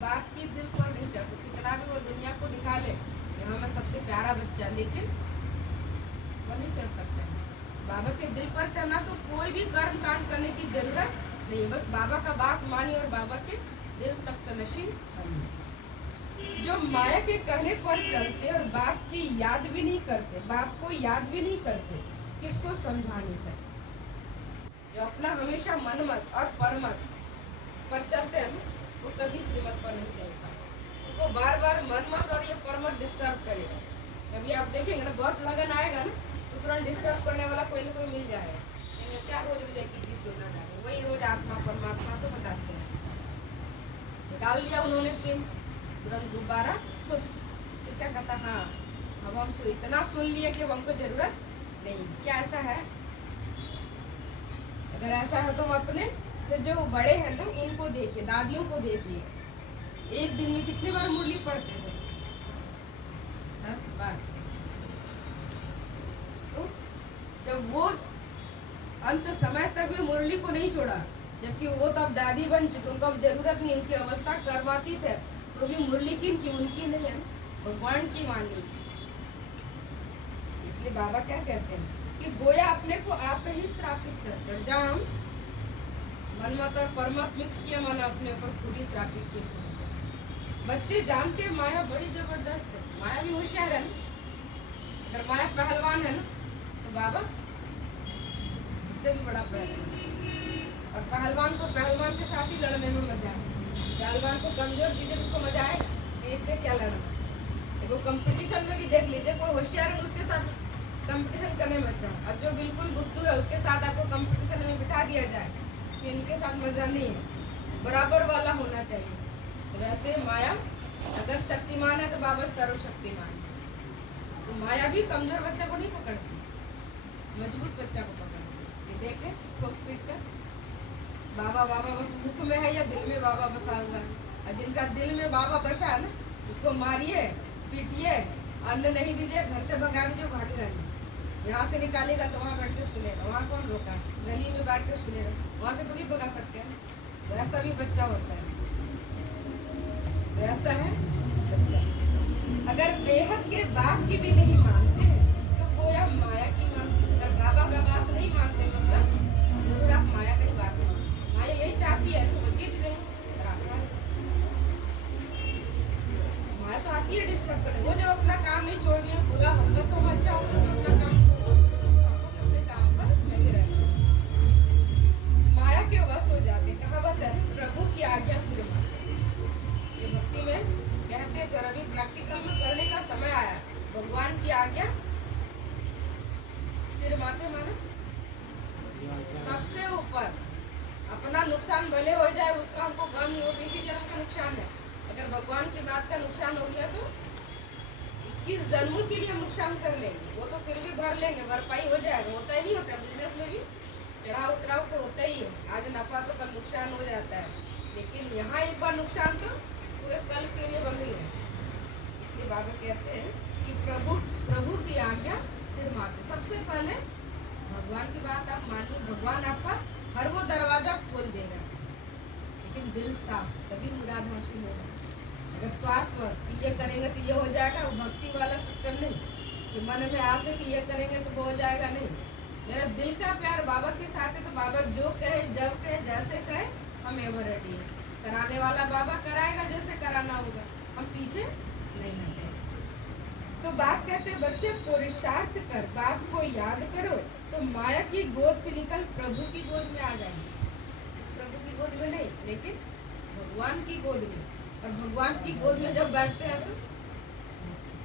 बाप की दिल पर नहीं चढ़ सकती, कितना भी वो दुनिया को दिखा ले कि हाँ मैं सबसे प्यारा बच्चा, लेकिन वो नहीं चढ़ सकता है। बाबा के दिल पर चढ़ना तो कोई भी कर्म कांड करने की जरूरत नहीं है, बस बाबा का बात मानी और बाबा के दिल तक तनशी बनी। जो माया के कहने पर चलते और बाप की याद भी नहीं करते, बाप को याद भी नहीं करते, किसको समझा नहीं सकते। जो अपना हमेशा मनमत और परमत पर चलते हैं वो कभी श्रीमत पर नहीं चल पाए। उनको बार बार मनमत और ये परमत डिस्टर्ब करेगा। कभी आप देखेंगे ना, बहुत लगन आएगा ना तो तुरंत डिस्टर्ब करने वाला कोई ना कोई मिल जाएगा। कहेंगे क्या रोज रोज एक ही चीज सुनना जाएगा, वही रोज आत्मा परमात्मा तो बताते हैं। तो डाल दिया उन्होंने पिन, तुरंत दोबारा खुश। तो क्या कहता, हाँ अब हम इतना सुन लिए कि अब हमको जरूरत नहीं। क्या ऐसा है? अगर ऐसा है तो हम अपने से जो बड़े हैं ना उनको देखिए, दादियों को देखिए, एक दिन में कितने बार मुरली पढ़ते थे? 10 बार। तो जब वो अंत समय तक भी मुरली को नहीं छोड़ा, जबकि वो तो अब दादी बन चुकी, उनको अब जरूरत नहीं, उनकी अवस्था कर्मातीत है, तो भी मुरली की उनकी नहीं है, भगवान की मानी। इसलिए बाबा क्या कहते हैं कि गोया अपने को आप ही श्रापित करते हैं। जहाँ हम मनमत और परमत मिक्स किया, मन अपने ऊपर खुद ही श्रापित किए। बच्चे जानते माया बड़ी जबरदस्त है, माया भी होशियार है ना। अगर माया पहलवान है ना तो बाबा उससे भी बड़ा पहलवान। और पहलवान को पहलवान के साथ ही लड़ने में मजा है। पहलवान को कमजोर दीजिए तो उसको मजा आएगा कि इससे क्या लड़ना। देखो कंपटीशन में भी देख लीजिए, कोई होशियार है उसके साथ कंपटीशन करने में अच्छा। अब जो बिल्कुल बुद्धू है उसके साथ आपको कंपटीशन में बिठा दिया जाए कि इनके साथ मजा नहीं है, बराबर वाला होना चाहिए। तो वैसे माया अगर शक्तिमान है तो बाबा सर्वशक्तिमान। तो माया भी कमजोर बच्चा को नहीं पकड़ती, मजबूत बच्चा को पकड़ती। ये देखे ठोक पीट कर बाबा बाबा बस मुख में है या दिल में बाबा बसा हुआ है। और जिनका दिल में बाबा बसा है ना उसको मारिए, पीटिए, अन्न नहीं दीजिए, घर से भगा दीजिए, भागेगा नहीं। यहाँ से निकालेगा तो वहाँ बैठ के सुनेगा, वहाँ कौन रोका? गली में बैठ के सुनेगा, वहाँ से तो भी भगा सकते हैं। तो ऐसा भी बच्चा होता है, तो ऐसा है बच्चा। अगर बेहद के बाप की भी नहीं मानते तो गोया माया की मानते। अगर बाबा का बात नहीं मानते मतलब जरूर आप माया का ही बात मानते। माया यही चाहती है, वो जीत गई और आपका माया तो आती है डिस्टर्ब करने। वो जब अपना काम नहीं छोड़ रही है पूरा होकर तो अच्छा होगा, तो अपना काम हो जाते। कहावत है प्रभु की आज्ञा सिर माथे। ये भक्ति में कहते थे, अभी प्रैक्टिकल में करने का समय आया। भगवान की आज्ञा सिर माथे माने सबसे ऊपर। अपना नुकसान भले हो जाए उसका हमको गम नहीं हो, तो इसी जन्म का नुकसान है। अगर भगवान की बात का नुकसान हो गया तो 21 जन्मों के लिए हम नुकसान कर लेंगे, वो तो फिर भी भर लेंगे, भरपाई हो जाएगा। होता ही नहीं होता, बिजनेस में भी चढ़ाव उतराव तो होता ही है। आज नफा तो कल नुकसान हो जाता है, लेकिन यहाँ एक बार नुकसान तो पूरे कल के लिए बन गई है। इसलिए बाबा कहते हैं कि प्रभु की आज्ञा सिर माथे। सबसे पहले भगवान की बात आप मानिए, भगवान आपका हर वो दरवाजा खोल देगा, लेकिन दिल साफ, तभी मुराद हासिल होगा। अगर स्वार्थवश कि ये करेंगे तो ये हो जाएगा, वो भक्ति वाला सिस्टम नहीं कि मन में आसे कि ये करेंगे तो वो हो जाएगा, नहीं। मेरा दिल का प्यार बाबा के साथ है, तो बाबा जो कहे, जब कहे, जैसे कहे, हम एवर रेडी है। कराने वाला बाबा कराएगा जैसे कराना होगा, हम पीछे नहीं हटे। तो बाप कहते बच्चे पुरुषार्थ कर बाप को याद करो तो माया की गोद से निकल प्रभु की गोद में आ जाएंगे। इस प्रभु की गोद में नहीं, लेकिन भगवान की गोद में। और भगवान की गोद में जब बैठते हैं तो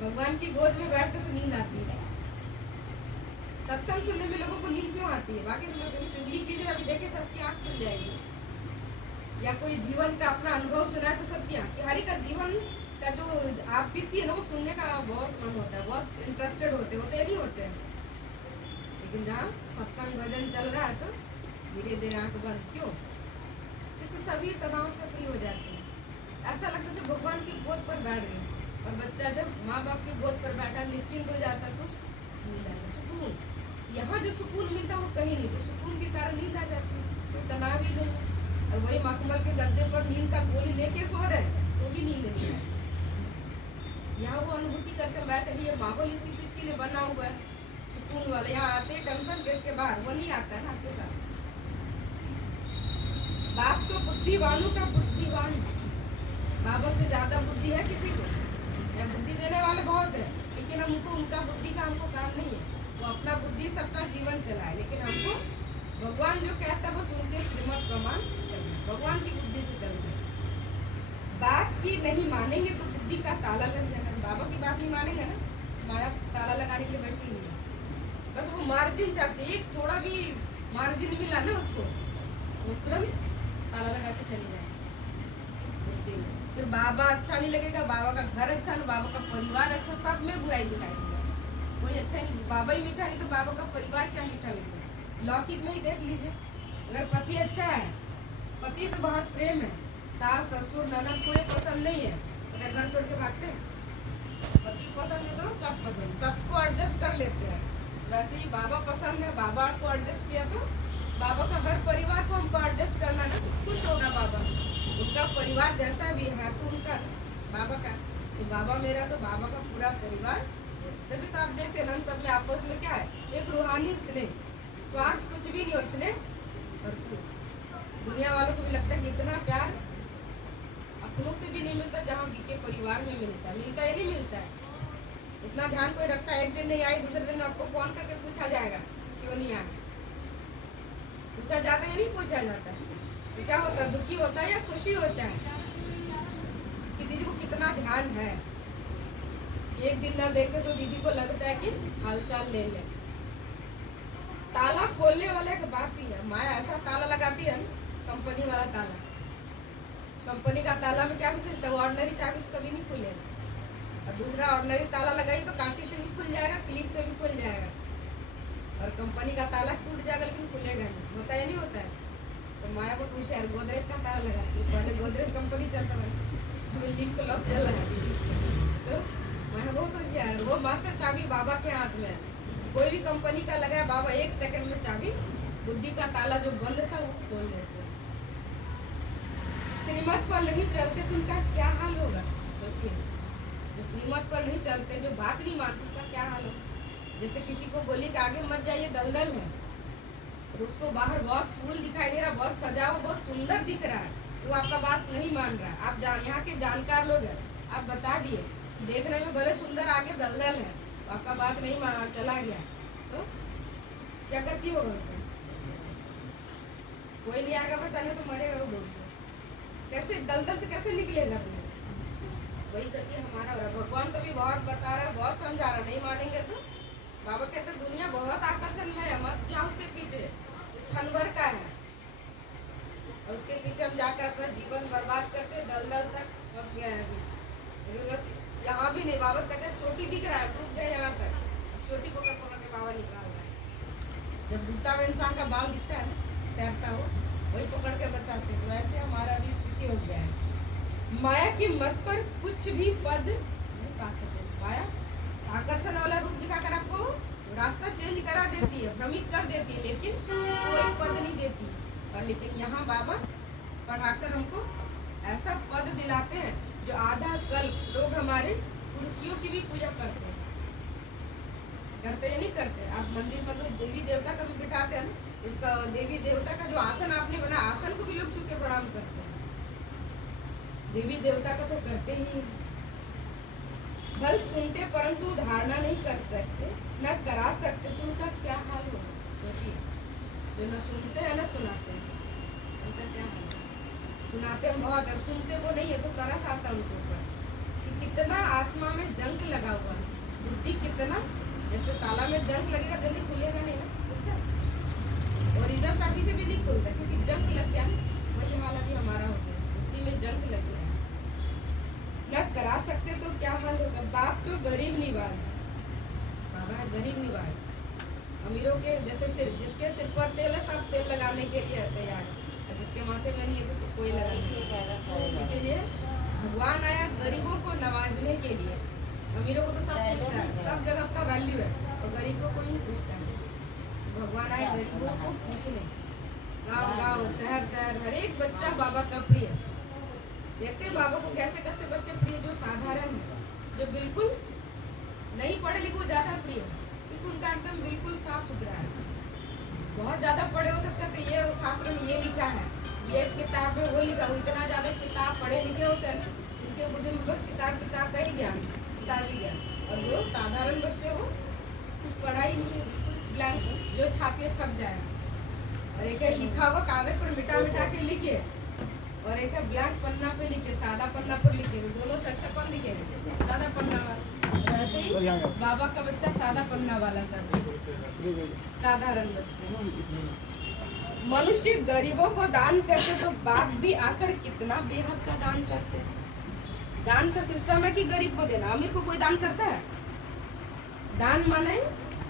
भगवान की गोद में बैठते तो नींद आती है। सत्संग सुनने में लोगों को नींद क्यों आती है? बाकी समय कभी चुगली कीजिए, अभी देखिए सबकी आंख खुल जाएगी। या कोई जीवन का अपना अनुभव सुना है तो सबकी आंख, हर एक का जीवन का जो आप बीती है ना वो सुनने का बहुत मन होता है, बहुत इंटरेस्टेड होते नहीं होते हैं। लेकिन जहाँ सत्संग भजन चल रहा है तो धीरे धीरे आंख बंद क्यों? क्योंकि सभी तनाव से फ्री हो जाते हैं। ऐसा लगता है भगवान की गोद पर बैठ गए। और बच्चा जब माँ बाप की गोद पर बैठा निश्चिंत हो जाता तो नींद आता, सुकून। यहाँ जो सुकून मिलता है वो कहीं नहीं, तो सुकून के कारण नींद आ जाती है, कोई तनाव ही नहीं। और वही मखमल के गद्दे पर नींद का गोली लेके सो रहे तो अनुभूति करके बैठ रही है। माहौल इसी चीज के लिए बना हुआ है, सुकून वाला। यहाँ आते टेंशन गेट के बाहर, वो नहीं आता है ना आपके साथ। बाप तो बुद्धिवानों का बुद्धिवान है, बाबा से ज्यादा बुद्धि है किसी को? यहाँ बुद्धि देने वाले बहुत है, लेकिन हमको उनका बुद्धि का हमको काम नहीं है। वो अपना बुद्धि से अपना जीवन चलाए, लेकिन हमको भगवान जो कहता है बस उनके श्रीमत प्रमाण चलना, भगवान की बुद्धि से चलना। बाप की नहीं मानेंगे तो बुद्धि का ताला लग जाएगा। बाबा की बात नहीं मानेंगे ना, माया ताला लगाने के लिए बैठी हुई है। बस वो मार्जिन चाहते, एक थोड़ा भी मार्जिन मिला ना उसको, वो तुरंत ताला लगा के चली जाए। फिर बाबा अच्छा नहीं लगेगा, बाबा का घर अच्छा नहीं, बाबा का परिवार अच्छा, सब में बुराई दिखाई देगा। कोई अच्छा नहीं, बाबा ही मीठा नहीं तो बाबा का परिवार क्या मीठा लगेगा। लौकिक में ही देख लीजिए, अगर पति अच्छा है, पति से बहुत प्रेम है, सास ससुर ननद कोई पसंद नहीं है, अगर घर छोड़ के भागते हैं। पति पसंद है तो सब पसंद, सबको एडजस्ट कर लेते हैं। वैसे ही बाबा पसंद है, बाबा को एडजस्ट किया तो बाबा का हर परिवार को हमको एडजस्ट करना ना, तो खुश होगा बाबा। उनका परिवार जैसा भी है तो उनका बाबा का, तो बाबा मेरा तो बाबा का पूरा परिवार। तभी तो आप देखते हैं ना, हम सब में आपस में क्या है, एक रूहानी स्नेह, स्वार्थ कुछ भी नहीं और स्नेह भरपूर। दुनिया वालों को भी लगता है कि इतना प्यार अपनों से भी नहीं मिलता जहाँ बीके परिवार में मिलता है। मिलता है नहीं मिलता है, इतना ध्यान कोई रखता है। एक दिन नहीं आई, दूसरे दिन आपको फोन करके पूछा जाएगा क्यों नहीं आए, पूछा जाता है या नहीं पूछा जाता है? तो क्या होता है, दुखी होता है या खुशी होता है कि दीदी को कितना ध्यान है। एक दिन ना देखे तो दीदी को लगता है कि हालचाल ले ले। ताला खोलने वाले का बाप ही है, माया ऐसा ताला लगाती है ना, कंपनी वाला ताला। कंपनी का ताला में क्या विशेषता है, ऑर्डिनरी चाबी से कभी नहीं खुलेगा। और दूसरा ऑर्डिनरी ताला लगाई तो कांटी से भी खुल जाएगा, क्लिप से भी खुल जाएगा। और कंपनी का ताला टूट जाएगा लेकिन खुलेगा नहीं। होता है नहीं होता है? तो माया बहुत होशियार, गोदरेज का ताला लगाती है। पहले गोदरेज कंपनी चलता था, बिल्डिंग को लॉक चल लगाती थी। तो माया बहुत होशियार, वो मास्टर चाबी बाबा के हाथ में है। कोई भी कंपनी का लगाया बाबा 1 सेकंड में चाबी, बुद्धि का ताला जो बंद था वो खोल देते। श्रीमत पर नहीं चलते तो उनका क्या हाल होगा, सोचिए। जो श्रीमत पर नहीं चलते, जो बात नहीं मानते, उसका क्या हाल होगा। जैसे किसी को बोली कि आगे मत जाइए, दलदल है, और उसको बाहर बहुत फूल दिखाई दे रहा, बहुत सजा हुआ, बहुत सुंदर दिख रहा है, वो आपका बात नहीं मान रहा। आप यहाँ के जानकार लोग हैं, आप बता दिए देखने में भले सुंदर, आगे दलदल है, तो आपका बात नहीं माना, चला गया, तो क्या गति होगा उसका? कोई नहीं आएगा बचाने तो मरेगा वो डूब के। कैसे दलदल से कैसे निकलेगा? वही गति हमारा हो रहा है। भगवान तो भी बहुत बता रहा है, बहुत समझा रहा, नहीं मानेंगे तो। बाबा कहते दुनिया बहुत आकर्षण में है, मत जाओ उसके पीछे, ये क्षण भर का है, और उसके पीछे हम जाकर अपना जीवन बर्बाद करते, दलदल तक फंस गए हैं। अभी बस यहाँ भी नहीं, बाबा कहते चोटी दिख रहा है, डूब गए यहाँ तक, चोटी पकड़ पकड़ के बाबा निकाल रहा है। जब डूबता हुआ इंसान का बाल दिखता है ना, तैरता हो, वही पकड़ के बचाते। तो ऐसे हमारा भी स्थिति हो गया है। माया की मत पर कुछ भी पद नहीं पा सके। माया आकर्षण वाला रूप दिखाकर आपको रास्ता चेंज करा देती है, भ्रमित कर देती है, लेकिन कोई पद नहीं देती। और लेकिन यहाँ बाबा पढ़ाकर हमको ऐसा पद दिलाते हैं जो आधा कल्प लोग हमारे कुर्सियों की भी पूजा करते हैं। करते या नहीं करते? आप मंदिर में देवी देवता का भी बिठाते हैं ना, उसका देवी देवता का जो आसन आपने बना, आसन को भी लोग छू के प्रणाम करते हैं। देवी देवता का तो करते ही हैं। भल सुनते परंतु धारणा नहीं कर सकते, न करा सकते, तो उनका क्या हाल होगा, सोचिए। जो न सुनते हैं न सुनाते हैं, उनका क्या हाल होगा। सुनाते हम बहुत है, सुनते वो नहीं है, तो तरस आता उनके ऊपर कि कितना आत्मा में जंक लगा हुआ है। बुद्धि कितना, जैसे ताला में जंक लगेगा जल्दी खुलेगा नहीं ना, खुलता। और इधर चाबी से भी नहीं खुलता, क्योंकि जंक लग गया ना। वही हाल अभी हमारा हो गया, बुद्धि में जंक लग गया। न करा सकते तो क्या हाल होगा। बाप तो गरीब निवाज, बाबा है गरीब निवाज। अमीरों के जैसे सिर, जिसके सिर पर तेल है सब तेल लगाने के लिए तैयार है, और जिसके माथे में नहीं है तो कोई लगा नहीं। इसीलिए भगवान आया गरीबों को नवाजने के लिए। अमीरों को तो सब पूछता है, सब जगह उसका वैल्यू है, और गरीब को कोई नहीं पूछता है। भगवान आए गरीबों को पूछने, गाँव गाँव, शहर शहर, हर एक बच्चा बाबा का प्रिय। देखते हैं बाबा को कैसे कैसे बच्चे प्रिय, जो साधारण है, जो बिल्कुल नहीं पढ़े लिखे वो ज़्यादा प्रिय हो, क्योंकि उनका एकदम बिल्कुल साफ सुथरा है। बहुत ज़्यादा पढ़े हो तो कहते ये शास्त्र में ये लिखा है, ये किताब में वो लिखा। वो इतना ज़्यादा किताब पढ़े लिखे होते हैं ना, उनके बुद्धि में बस किताब का ही ज्ञान, किताबी ज्ञान। और जो साधारण बच्चे हो कुछ पढ़ा ही नहीं है, बिल्कुल ब्लैंक, जो छापिए छप जाएगा। और एक है लिखा हुआ कागज पर मिटा मिटा के लिखिए, और एक है ब्लैंक पन्ना पे लिखे, सादा पन्ना पर लिखे। दोनों से अच्छा कौन लिखेगा? सादा पन्ना वाला। वैसे ही बाबा का बच्चा सादा पन्ना वाला, सब साधारण बच्चे। मनुष्य गरीबों को दान करते तो बाप भी आकर कितना बेहद का दान करते। दान का सिस्टम है कि गरीब को देना, अमीर को कोई दान करता है? दान माने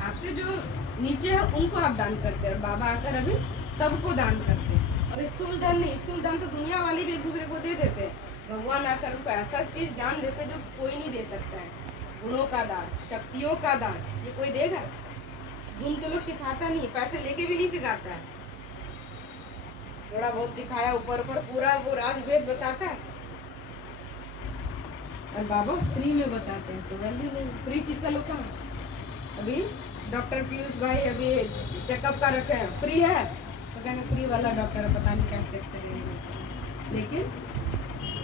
आपसे जो नीचे है उनको आप दान करते हैं, और बाबा आकर अभी सबको दान करते हैं। और स्थूल धन नहीं, स्थूल धन तो दुनिया वाले भी एक दूसरे को दे देते हैं। भगवान आकर उनको ऐसा चीज दान देते जो कोई नहीं दे सकता है। गुणों का दान, शक्तियों का दान, ये कोई देगा? गुण तो लोग सिखाता नहीं, पैसे लेके भी नहीं सिखाता है। थोड़ा बहुत सिखाया ऊपर ऊपर, पूरा वो राजवेद बताता है, और बाबा फ्री में बताते हैं। तो वैल्यू नहीं, फ्री चीज का लोग कहाँ? अभी डॉक्टर पीयूष भाई अभी चेकअप का रखे हैं, फ्री है तो कहेंगे फ्री वाला डॉक्टर है, पता नहीं क्या चेक करेंगे। लेकिन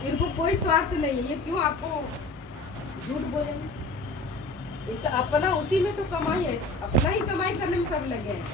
इनको कोई स्वार्थ नहीं है, ये क्यों आपको झूठ बोलेंगे? इनका अपना उसी में तो कमाई है, अपना ही कमाई करने में सब लगे हैं।